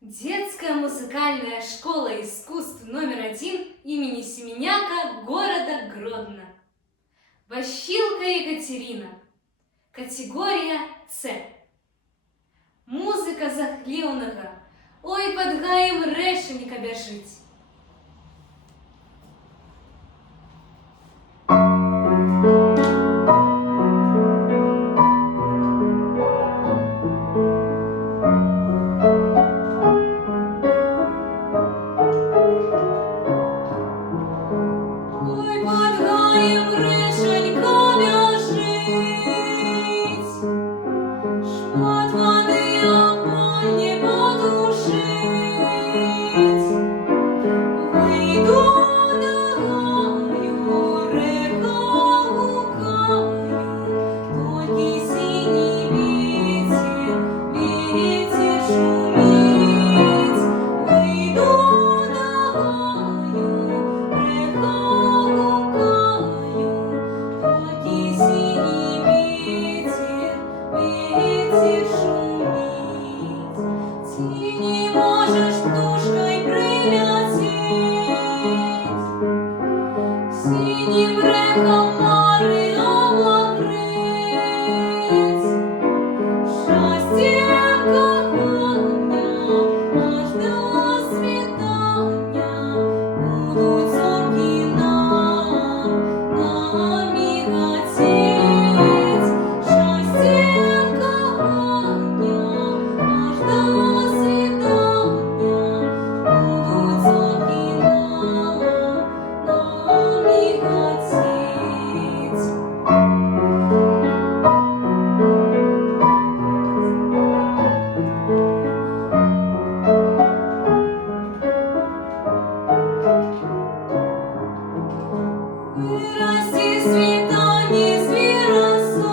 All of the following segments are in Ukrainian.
Детская музыкальная школа искусств №1 имени Семеняка города Гродно. Ващилка Екатерина. Категория С. Музика захлівнага. Ой, пад гаєм решеніка бяжыць. Ой, пад гаєм решенька бяжыць. Шмат воды огонь не потушить. Выйду на гаю, река гукаю, толькі синий ветер шумить. Выйду на гаю, река гукаю, толькі синий ветер шумить. Ты не можешь птушкой прилететь, синим реком море обогреть. Счастье кохання аж до світання, будуть зорки нам міготеть. Счастье кохання аж до світання, будуть зорки нам міготеть. Вырасти світані звіросол,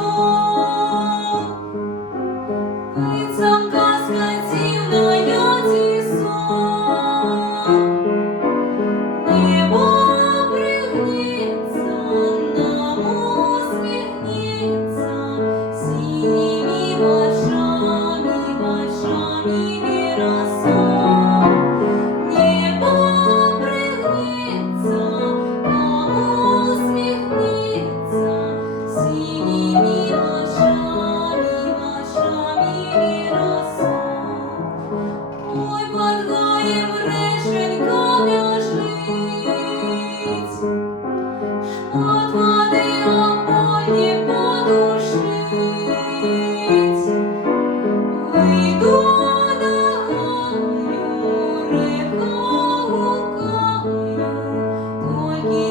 быццам казка дзіўная ці сон. Небо пригнецца, нам усміхнецца, синіми вачами віросол. Небо пригнецца, нам усміхнецца, синіми вачами віросол. Ой, пад гаєм решенька бяжыць. Шмат воды огонь не потушить. Выйду на гаю, река гукаю, толькі